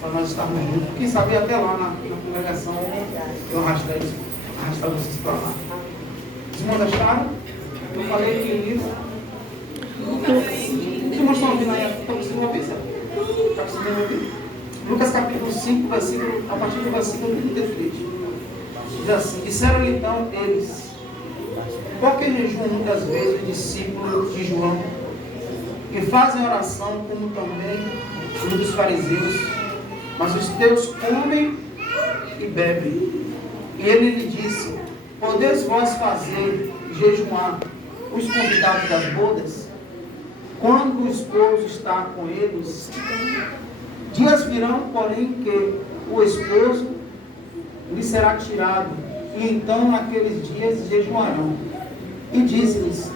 para nós estarmos juntos. Quem sabe até lá na congregação eu arrastar vocês para lá. Os irmãos acharam? Eu falei que isso. Os irmãos estão ouvindo aí? Estão conseguindo ouvir? Está conseguindo ouvir? Lucas capítulo 5, a partir do versículo 33. Diz assim: disseram-lhe então eles: por que jejuam muitas vezes os discípulos de João, que fazem oração como também os dos fariseus, mas os teus comem e bebem? E ele lhe disse: podeis vós fazer jejuar os convidados das bodas, quando o esposo está com eles? Dias virão, porém, que o esposo lhe será tirado, e então naqueles dias jejuarão. E diz-lhes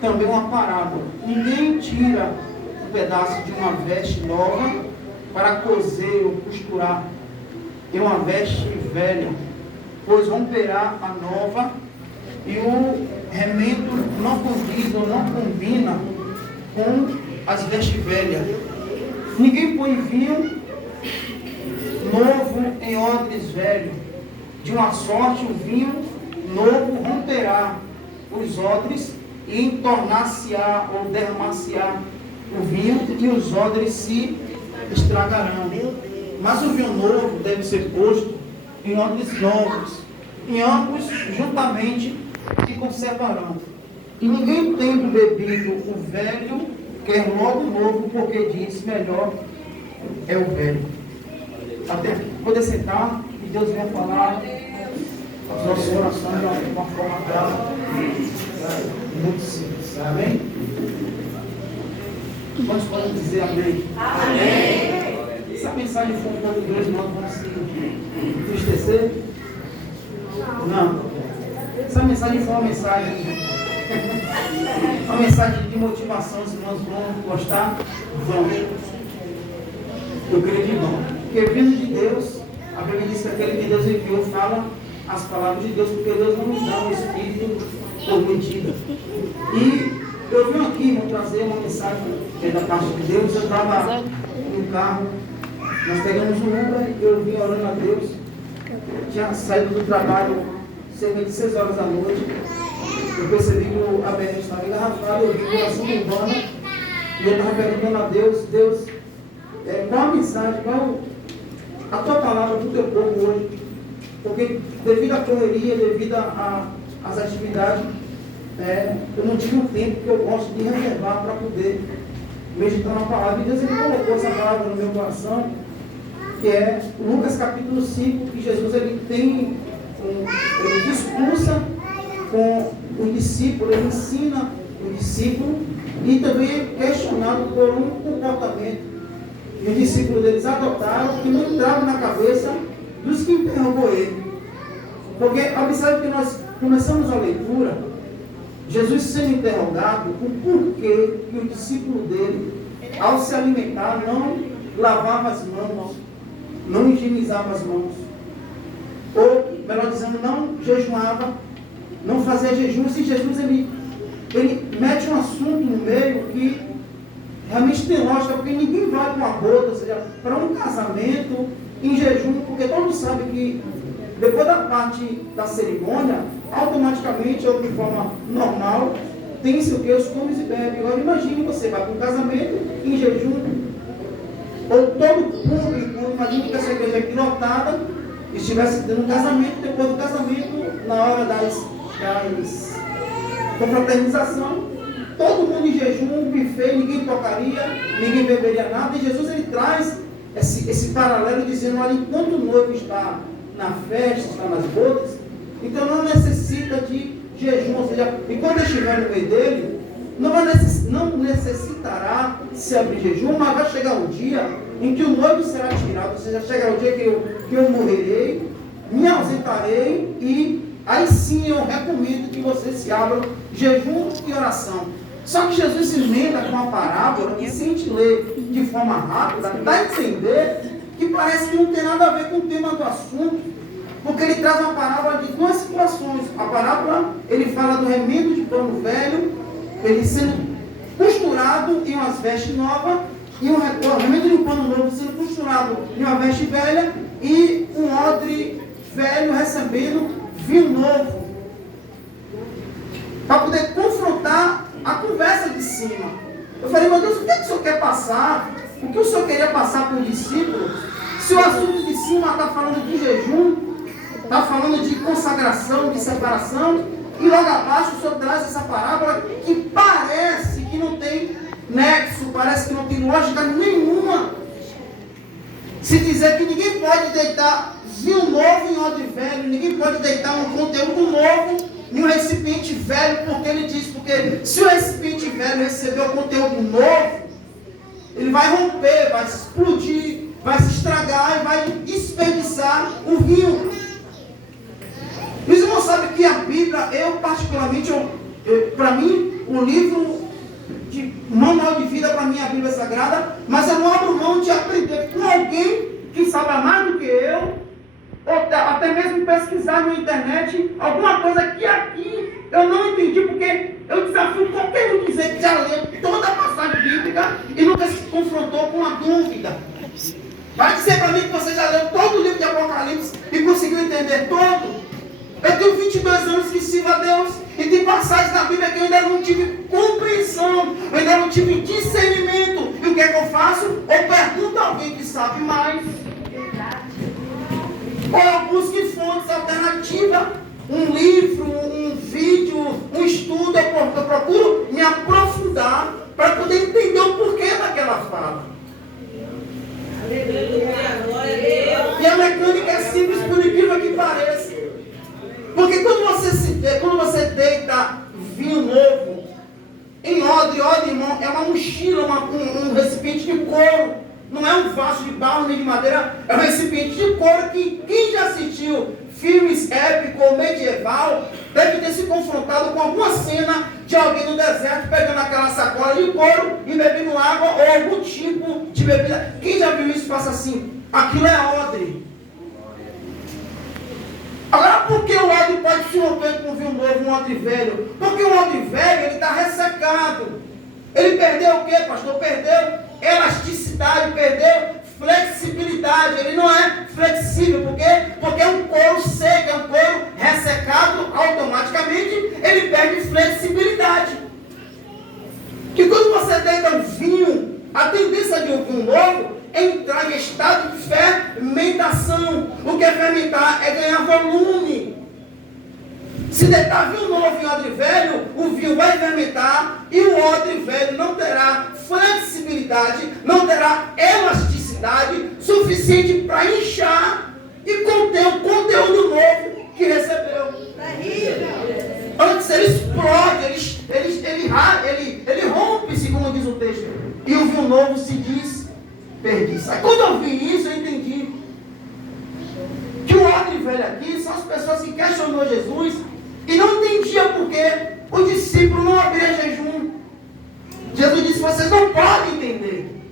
também uma parábola: ninguém tira um pedaço de uma veste nova para coser ou costurar em uma veste velha, pois romperá a nova, e o remendo não combina com as vestes velhas. Ninguém põe vinho novo em odres velhos, de uma sorte o vinho novo romperá os odres, e entornar-se-á ou derramar-se-á o vinho, e os odres se estragarão. Mas o vinho novo deve ser posto em odres novos, e ambos juntamente se conservarão. E ninguém tendo bebido o velho quer logo o novo, porque diz: melhor é o velho. Até poder sentar e Deus venha falar as nossas orações de uma forma clara, muito simples. Amém? Quantos podem dizer amém? Amém. Se a mensagem for um pouco grande, nós vamos se entristecer? Não. Se a mensagem for uma mensagem de motivação, os irmãos vão gostar? Vão. Eu creio que vão. Porque vindo de Deus, a Bíblia diz que aquele que Deus enviou fala as palavras de Deus, porque Deus não nos dá um espírito por medida. E eu vim aqui, vou trazer uma mensagem da parte de Deus. Eu estava no carro, nós pegamos um Uber, eu vim orando a Deus. Tinha saído do trabalho cerca de 6 horas da noite. Eu percebi que a BR estava engarrafada, eu vi o coração urbana, e eu estava perguntando a Deus: Deus, qual a mensagem, qual a tua palavra para o teu povo hoje? Porque devido à correria, devido às atividades, eu não tive um tempo que eu gosto de reservar para poder meditar na palavra. E Deus ele colocou essa palavra no meu coração, que é Lucas capítulo 5, que Jesus ele discursa com o discípulo, ele ensina o discípulo, e também é questionado por um comportamento que os discípulos deles adotaram, que não entrava na cabeça dos que interrogou ele. Porque observe que nós começamos a leitura, Jesus sendo interrogado o porquê que o discípulo dele, ao se alimentar, não lavava as mãos, não higienizava as mãos, ou melhor dizendo, não jejuava, não fazia jejum. E Jesus ele mete um assunto no meio que realmente tem lógica, porque ninguém vai para uma boda, ou seja, para um casamento em jejum, porque todos sabem que depois da parte da cerimônia, automaticamente ou de forma normal, tem-se o que? Os comes e bebem. Agora imagine, você vai para um casamento em jejum, ou todo público, imagine que essa igreja aqui lotada estivesse tendo um casamento, depois do casamento, na hora da confraternização, todo mundo em jejum, buffet, ninguém tocaria, ninguém beberia nada. E Jesus ele traz esse paralelo dizendo: olha, enquanto o noivo está na festa, está nas bodas, então não necessita de jejum, ou seja, enquanto estiver no meio dele, não necessitará se abrir jejum, mas vai chegar um dia em que o noivo será tirado, ou seja, chegará o dia que eu morrerei, me ausentarei, e aí sim eu recomendo que vocês se abram jejum e oração. Só que Jesus se emenda com uma parábola que, se a gente ler de forma rápida, dá a entender que parece que não tem nada a ver com o tema do assunto, porque ele traz uma parábola de duas situações. A parábola, ele fala do remendo de pano velho, ele sendo costurado em umas vestes novas, e o remendo de um pano novo sendo costurado em uma veste velha, e um odre velho recebendo vinho novo, para poder confrontar a conversa de cima. Eu falei, meu Deus, o que é que o Senhor quer passar? O que o Senhor queria passar para os discípulos? Se o assunto de cima está falando de jejum, está falando de consagração, de separação, e logo abaixo o Senhor traz essa parábola que parece que não tem nexo, parece que não tem lógica nenhuma. Se dizer que ninguém pode deitar vinho novo em odre velho, ninguém pode deitar um conteúdo novo em um recipiente velho, porque ele diz, porque se o recipiente velho receber o conteúdo novo, ele vai romper, vai explodir, vai se estragar e vai desperdiçar o vinho. Os irmãos sabem que a Bíblia, eu particularmente, para mim, o livro de manual de vida para mim é a Bíblia Sagrada, mas eu não abro mão de aprender com alguém que sabe mais do que eu, ou até mesmo pesquisar na internet alguma coisa que aqui eu não entendi, porque eu desafio qualquer um dizer que já leu toda a passagem bíblica e nunca se confrontou com uma dúvida. Vai dizer para mim que você já leu todo o livro de Apocalipse e conseguiu entender todo? Eu tenho 22 anos que sirvo a Deus e tem passagens na Bíblia que eu ainda não tive compreensão, eu ainda não tive discernimento. E o que é que eu faço? Eu pergunto a alguém que sabe mais. Ou eu busco em fontes alternativas, um livro, um vídeo, um estudo, eu procuro me aprofundar para poder entender o porquê daquela fala. E a mecânica é simples, por incrível que pareça. Porque quando você deita vinho novo em odre, irmão, é uma mochila, um recipiente de couro. Não é um vaso de barro nem de madeira, é um recipiente de couro que quem já assistiu filmes épicos ou medieval deve ter se confrontado com alguma cena de alguém no deserto pegando aquela sacola de couro e bebendo água ou algum tipo de bebida. Quem já viu isso faça assim? Aquilo é odre. Agora, por que o odre pode se romper com vinho novo, um odre velho? Porque o odre velho, ele está ressecado. Ele perdeu o quê, pastor? Perdeu elasticidade, perdeu flexibilidade. Ele não é flexível. Por quê? Porque é um couro seco, é um couro ressecado, automaticamente ele perde flexibilidade. E quando você deita um vinho, a tendência de um vinho novo é entrar em estado de fermentação. O que é fermentar? É ganhar volume. Se deitar vinho novo em odre velho, o vinho vai fermentar e o odre velho não terá flexibilidade, não terá elasticidade suficiente para inchar e conter o conteúdo novo que recebeu. Antes ele explode, ele rompe-se, como diz o texto. E o vinho novo se diz perdiz. Aí quando eu vi isso, eu entendi que o odre velho aqui são as pessoas que questionou Jesus e não entendia por que o discípulo não abria jejum. Jesus disse, vocês não podem entender.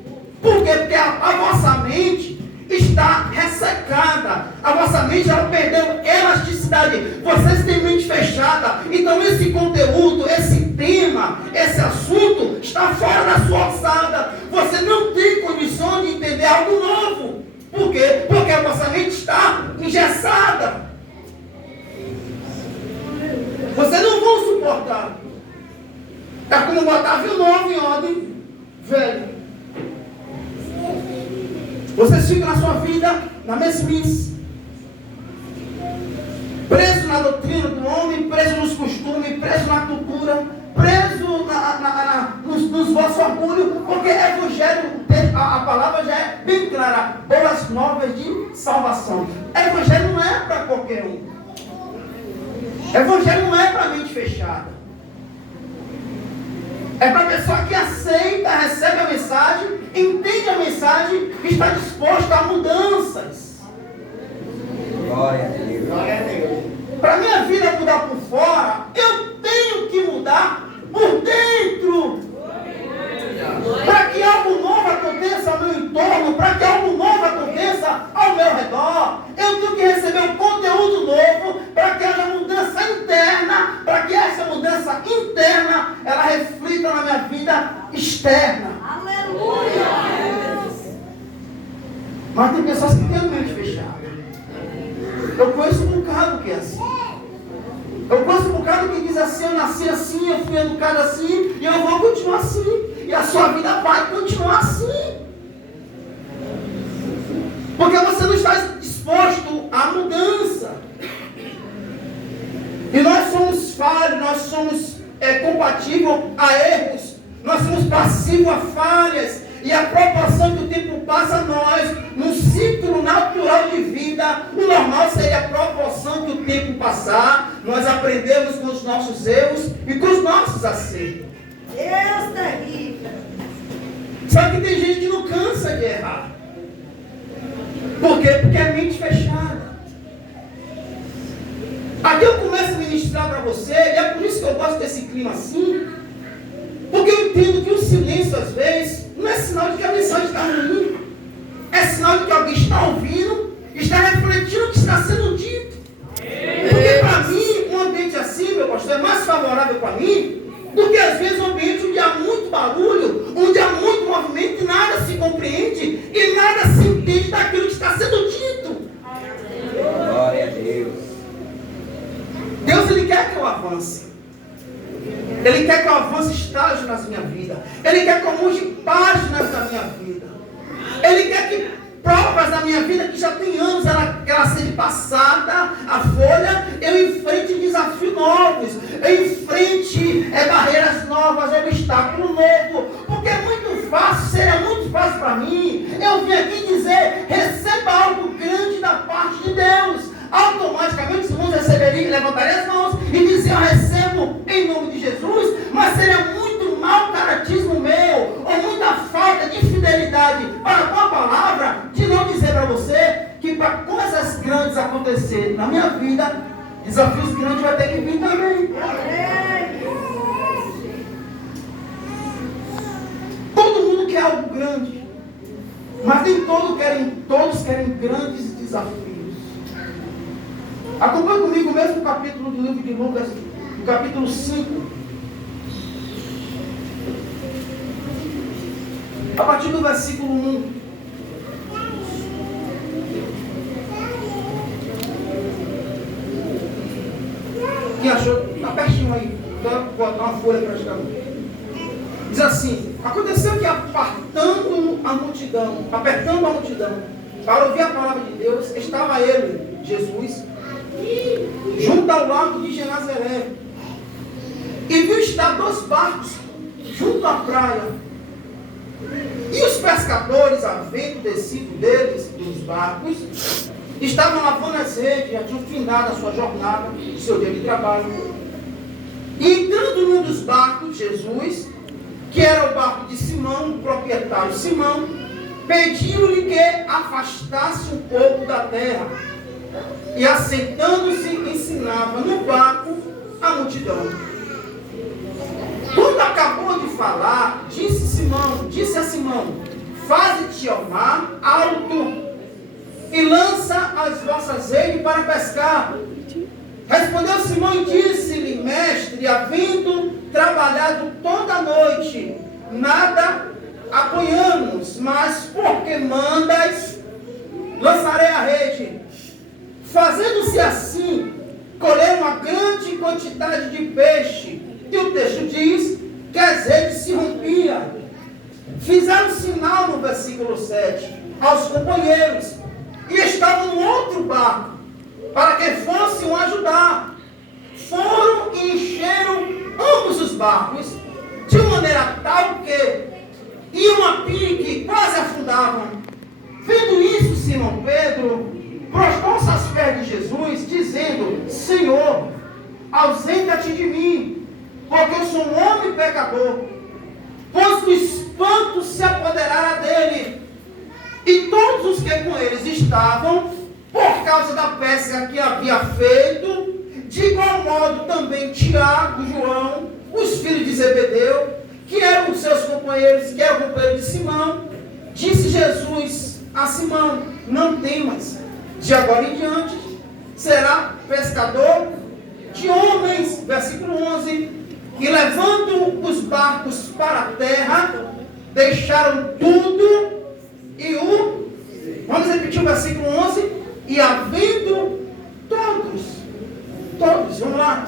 Por quê? Porque a vossa mente está ressecada. A vossa mente já perdeu elasticidade. Vocês têm mente fechada. Então esse conteúdo, esse tema, esse assunto está fora da sua alçada. Você não tem condição de entender algo novo. Por quê? Porque a vossa mente está engessada. Vocês não vão suportar. É como botar vinho novo em odre velho. Vocês ficam na sua vida, na mesmice, preso na doutrina do homem, preso nos costumes, preso na cultura, preso nos vossos orgulhos, porque evangelho, a palavra já é bem clara, boas novas de salvação. Evangelho não é para qualquer um. Evangelho não é para mente fechada. É para a pessoa que aceita, recebe a mensagem, entende a mensagem e está disposto a mudanças. Glória a Deus. Glória a Deus. Para a minha vida mudar por fora, eu tenho que mudar por dentro. Para que algo novo aconteça ao meu entorno, para que algo novo aconteça ao meu redor, eu tenho que receber um conteúdo novo para que haja mudança interna, para que essa mudança interna ela reflita na minha vida externa. Aleluia! Mas tem pessoas que têm a mente fechada. Eu conheço um bocado que é assim. Eu conheço um bocado que diz assim: eu nasci assim, eu fui educado assim, e eu vou continuar assim. E a sua vida vai continuar assim. Porque você não está disposto à mudança. E nós somos falhos, nós somos compatíveis a erros, nós somos passivos a falhas. E a proporção que o tempo passa a nós, num ciclo natural de vida, o normal seria a proporção que o tempo passar, nós aprendemos com os nossos erros e com os nossos acertos. Deus terrível. Só que tem gente que não cansa de errar. Por quê? Porque é mente fechada. Aqui eu começo a ministrar para você, e é por isso que eu gosto desse clima assim, porque eu entendo que o silêncio, às vezes, não é sinal de que a mensagem está ruim. É sinal de que alguém está ouvindo, está refletindo o que está sendo dito. Porque para mim, um ambiente assim, meu pastor, é mais favorável para mim do que às vezes um ambiente onde há muito barulho, onde há muito movimento e nada se compreende e nada se entende daquilo que está sendo dito. Glória a Deus. Deus, Ele quer que eu avance. Ele quer que eu avance estágio na minha vida. Ele quer que eu mude páginas da minha vida. Ele quer que provas da minha vida que já tem anos, ela seja passada, a folha, eu enfrente desafios novos. Eu enfrente barreiras novas, obstáculo novo. Porque é muito fácil, seria muito fácil para mim. Eu vim aqui dizer, receba algo grande da parte de Deus. Automaticamente os irmãos receberiam, levantariam as mãos e diziam: eu recebo em nome de Jesus. Mas seria muito mau caratismo meu, ou muita falta de fidelidade para com a palavra, de não dizer para você que para coisas grandes acontecerem na minha vida, desafios grandes vai ter que vir também. Todo mundo quer algo grande, mas nem todos querem grandes desafios. Acompanhe comigo o mesmo capítulo do livro de Lucas, no capítulo 5. A partir do versículo 1. Quem achou? Está pertinho aí. Vou botar uma folha para ajudar. Diz assim: aconteceu que apertando a multidão, para ouvir a palavra de Deus, estava ele, Jesus, junto ao lago de Genazaré, e viu estar 2 barcos junto à praia, e os pescadores, havendo descido deles, dos barcos, estavam lavando as redes, já tinham findado a sua jornada, o seu dia de trabalho. E entrando num dos barcos, Jesus, que era o barco de Simão, o proprietário Simão, pediu-lhe que afastasse um pouco da terra, e assentando-se ensinava no barco a multidão. Quando acabou de falar, disse a Simão: faze-te ao mar alto e lança as vossas redes para pescar. Respondeu Simão e disse-lhe: mestre, havendo trabalhado toda a noite, nada apanhamos, mas porque mandas, lançarei a rede. Fazendo-se assim, colheram uma grande quantidade de peixe. E o texto diz que as redes se rompiam. Fizeram sinal no versículo 7 aos companheiros, e estavam no outro barco, para que fossem ajudar. Foram e encheram ambos os barcos, de maneira tal que iam a pique, quase afundavam. Vendo isso, Simão Pedro prostrou-se aos pés de Jesus, dizendo: Senhor, ausenta-te de mim, porque eu sou um homem pecador. Pois o espanto se apoderara dele, e todos os que com eles estavam, por causa da pesca que havia feito. De igual modo também Tiago, João, os filhos de Zebedeu, que eram os seus companheiros, que eram companheiros de Simão. Disse Jesus a Simão: não temas, de agora em diante será pescador de homens. Versículo 11. E levando os barcos para a terra, deixaram tudo e o Vamos repetir o versículo 11. E havendo todos, vamos lá.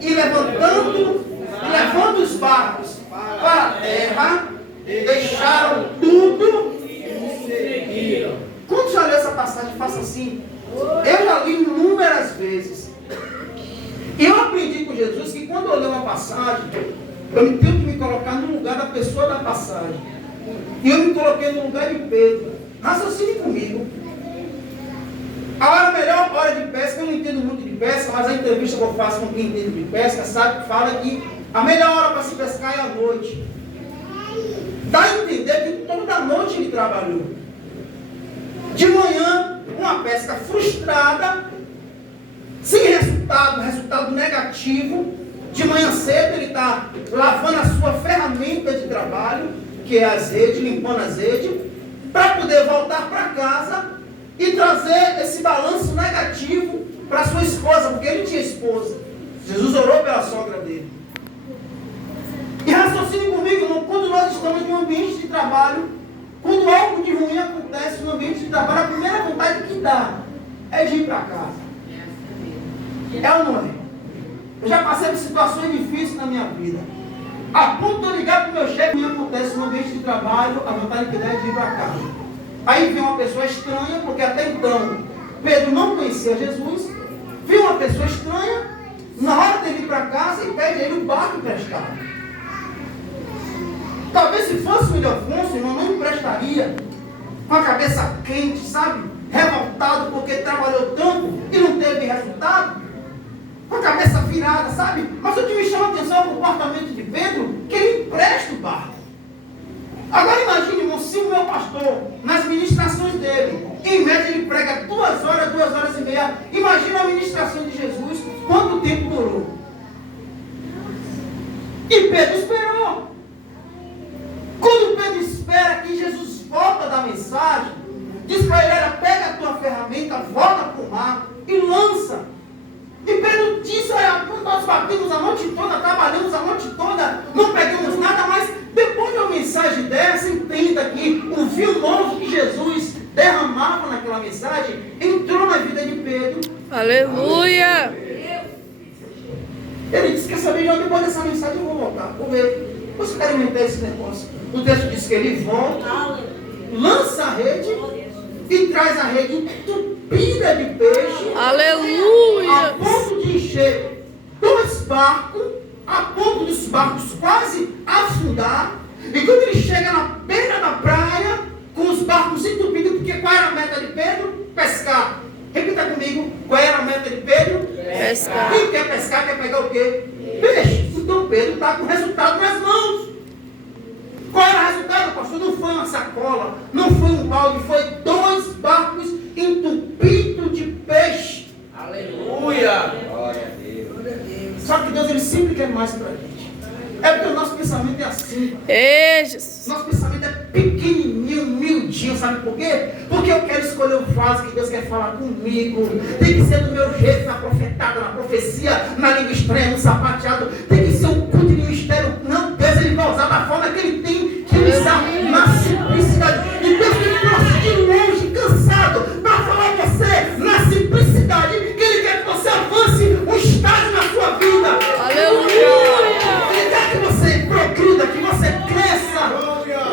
E levando os barcos para a terra, deixaram tudo e seguiram. Quando já leu essa passagem, faça assim. Eu já li inúmeras vezes. E eu aprendi com Jesus que quando eu leio uma passagem, eu tenho que me colocar no lugar da pessoa da passagem. E eu me coloquei no lugar de Pedro. Raciocine comigo. A melhor hora de pesca, eu não entendo muito de pesca, mas a entrevista que eu faço com quem entende de pesca, fala que a melhor hora para se pescar é à noite. Dá a entender que toda noite ele trabalhou. De manhã, uma pesca frustrada, sem resultado negativo. De manhã cedo ele está lavando a sua ferramenta de trabalho, que é a azeite, limpando azeite, para poder voltar para casa e trazer esse balanço negativo para sua esposa, porque ele tinha esposa. Jesus orou pela sogra dele. E raciocine comigo, irmão, quando nós estamos em um ambiente de trabalho, quando algo de ruim acontece no ambiente de trabalho, a primeira vontade que dá é de ir para casa. É ou não é? Eu já passei por situações difíceis na minha vida. A ponto de eu ligar para o meu chefe, o que acontece no ambiente de trabalho, a vontade que dá é de ir para casa. Aí vem uma pessoa estranha, porque até então Pedro não conhecia Jesus. Viu uma pessoa estranha, na hora dele ir para casa, e pede a ele o barco emprestado. Talvez se fosse o Ildefonso, irmão, não emprestaria. Com a cabeça quente, sabe? Revoltado porque trabalhou tanto e não teve resultado. Com a cabeça virada, sabe? Mas o que me chama a atenção é o comportamento de Pedro, que ele empresta o barco. Agora imagine, irmão, se o meu pastor, nas ministrações dele, em média ele prega 2 horas, 2 horas e meia. Imagina a ministração de Jesus, quanto tempo durou. E Pedro esperou. Quando Pedro espera que Jesus volta da mensagem, diz para ele, pega a tua ferramenta, volta para o mar e lança. E Pedro disse, nós batemos a noite toda, trabalhamos a noite toda, não pegamos nada, mas depois de uma mensagem dessa, entenda que o vinho novo que Jesus derramava naquela mensagem, entrou na vida de Pedro. Aleluia! Ele disse, quer saber, depois dessa mensagem eu vou voltar, vou ver, vou experimentar esse negócio. O texto diz que ele volta, lança a rede e traz a rede entupida de peixe. Aleluia! A ponto de encher 2 barcos, a ponto dos barcos quase afundar. E quando ele chega na beira da praia, com os barcos entupidos, porque qual era a meta de Pedro? Pescar. Repita comigo, qual era a meta de Pedro? Pescar. Quem quer pescar quer pegar o quê? Peixe. Então Pedro está com o resultado nas mãos. Qual era o resultado, pastor? Não foi uma sacola, não foi um balde, foi 2 barcos entupidos de peixe. Aleluia! Glória a Deus. Só que Deus, ele sempre quer mais para a gente. É porque o nosso pensamento é assim. Ei, Jesus. Nosso pensamento é pequenininho, humildinho, sabe por quê? Porque eu quero escolher o vaso que Deus quer falar comigo. Tem que ser do meu jeito, na profetada, na profecia, na língua estranha, no sapateado. Tem que ser um culto de ministério. Não, Deus, ele vai usar da forma que ele tem que usar, na simplicidade. E Deus tem que trouxe de longe, cansado, para falar a você, na simplicidade, que ele quer que você avance um estágio na sua vida. Aleluia! Ele quer que você progrida, que você cresça.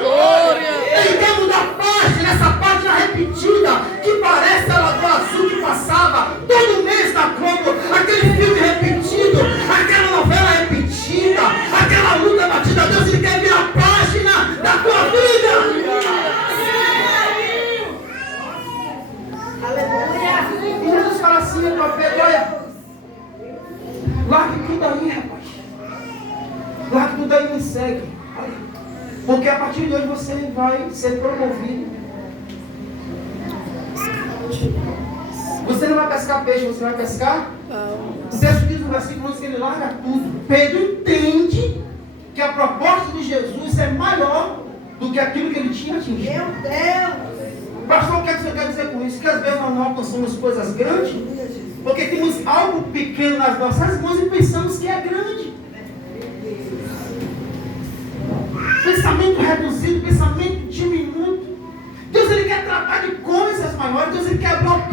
Glória! Ele quer mudar página, essa página repetida, que parece a Lagoa Azul que passava todo mês na Globo, aquele filme repetido, aquela novela repetida, aquela luta batida. Deus, ele quer virar a página da tua vida. E Jesus fala assim para Pedro, olha, largue tudo aí, rapaz. Largue tudo aí e me segue. Porque a partir de hoje você vai ser promovido. Você não vai pescar peixe, você vai pescar. O texto diz no versículo 11 que ele larga tudo. Pedro entende que a proposta de Jesus é maior do que aquilo que ele tinha atingido. Meu Deus! Pastor, o que você quer dizer com isso? Que às vezes nós não alcançamos coisas grandes, porque temos algo pequeno nas nossas mãos e pensamos que é grande. Pensamento reduzido, pensamento diminuto. Deus, ele quer tratar de coisas maior, então ele quebrou